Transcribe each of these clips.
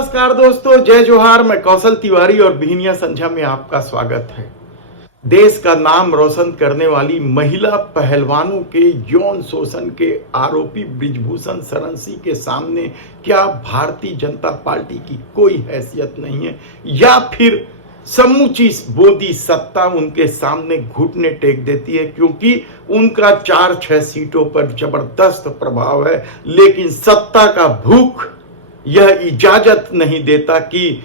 नमस्कार दोस्तों, जय जोहार। मैं कौशल तिवारी और बिहनिया संध्या में आपका स्वागत है। देश का नाम रोशन करने वाली महिला पहलवानों के यौन शोषण के आरोपी बृजभूषण शरण सिंह के सामने क्या भारतीय जनता पार्टी की कोई हैसियत नहीं है, या फिर समूची मोदी सत्ता उनके सामने घुटने टेक देती है? क्योंकि उनका 4-6 सीटों पर जबरदस्त प्रभाव है, लेकिन सत्ता का भूख यह इजाजत नहीं देता कि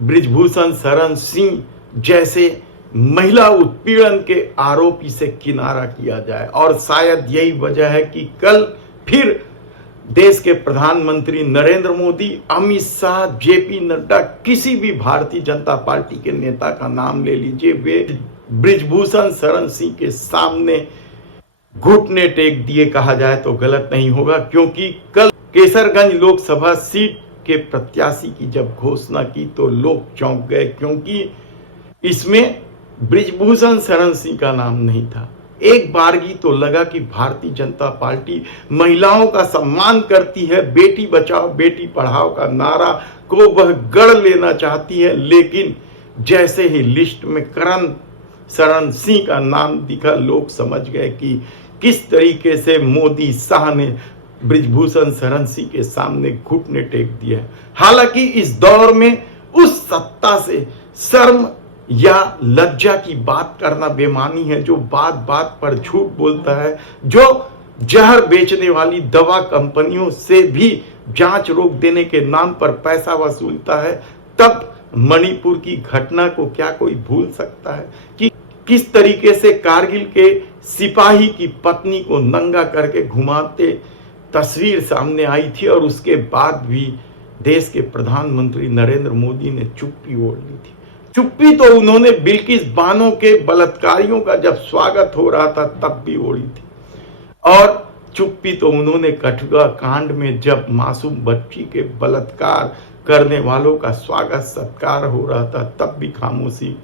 बृजभूषण शरण सिंह जैसे महिला उत्पीड़न के आरोपी से किनारा किया जाए। और शायद यही वजह है कि कल फिर देश के प्रधानमंत्री नरेंद्र मोदी, अमित शाह, जेपी नड्डा, किसी भी भारतीय जनता पार्टी के नेता का नाम ले लीजिए, वे बृजभूषण शरण सिंह के सामने घुटने टेक दिए कहा जाए तो गलत नहीं होगा। क्योंकि कल केसरगंज लोकसभा सीट के प्रत्याशी की जब घोषणा की तो लोग चौंक गए, क्योंकि इसमें बृजभूषण शरण सिंह का नाम नहीं था। एक बारगी तो लगा कि भारतीय जनता पार्टी महिलाओं का सम्मान करती है, बेटी बचाओ बेटी पढ़ाओ का नारा को वह गढ़ लेना चाहती है, लेकिन जैसे ही लिस्ट में करण शरण सिंह का नाम दिखा, लोग समझ गए कि किस तरीके से मोदी शाह ने बृजभूषण शरण सिंह के सामने घुटने टेक दिया है। हालांकि इस दौर में उस सत्ता से शर्म या लज्जा की बात करना बेमानी है, जो बात बात पर झूठ बोलता है, जो जहर बेचने वाली दवा कंपनियों से भी जांच रोक देने के नाम पर पैसा वसूलता है। तब मणिपुर की घटना को क्या कोई भूल सकता है कि किस तरीके से कारगिल के सिपाही की पत्नी को नंगा करके घुमाते तस्वीर सामने आई थी, और उसके बाद भी देश के प्रधानमंत्री नरेंद्र मोदी ने चुप्पी ओढ़ ली थी। चुप्पी तो उन्होंने बिल्किस बानो के बलात्कारियों का जब स्वागत हो रहा था तब भी ओढ़ी थी, और चुप्पी तो उन्होंने कठुआ कांड में जब मासूम बच्ची के बलात्कार करने वालों का स्वागत सत्कार हो रहा था तब भी खामोशी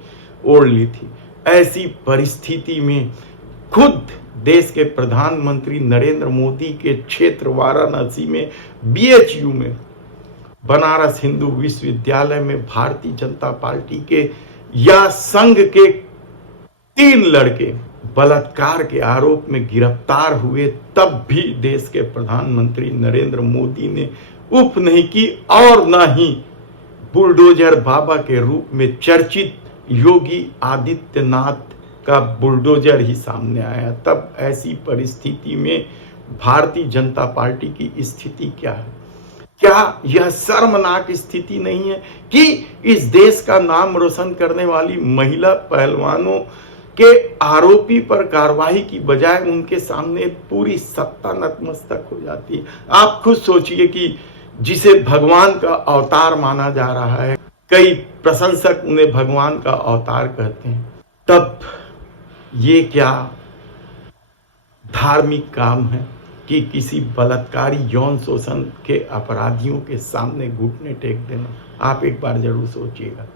ओढ़ ली थी। ऐसी परिस्थिति में खुद देश के प्रधानमंत्री नरेंद्र मोदी के क्षेत्र वाराणसी में BHU में, बनारस हिंदू विश्वविद्यालय में भारतीय जनता पार्टी के या संघ के 3 लड़के बलात्कार के आरोप में गिरफ्तार हुए, तब भी देश के प्रधानमंत्री नरेंद्र मोदी ने उफ नहीं की, और न ही बुलडोजर बाबा के रूप में चर्चित योगी आदित्यनाथ का बुलडोजर ही सामने आया। तब ऐसी परिस्थिति में भारतीय जनता पार्टी की स्थिति क्या है? क्या यह शर्मनाक स्थिति नहीं है कि इस देश का नाम रोशन करने वाली महिला पहलवानों के आरोपी पर कार्रवाई की बजाय उनके सामने पूरी सत्ता नतमस्तक हो जाती है? आप खुद सोचिए कि जिसे भगवान का अवतार माना जा रहा है, कई प्रशंसक उन्हें भगवान का अवतार कहते हैं, तब ये क्या धार्मिक काम है कि किसी बलात्कारी यौन शोषण के अपराधियों के सामने घुटने टेक देना? आप एक बार जरूर सोचिएगा।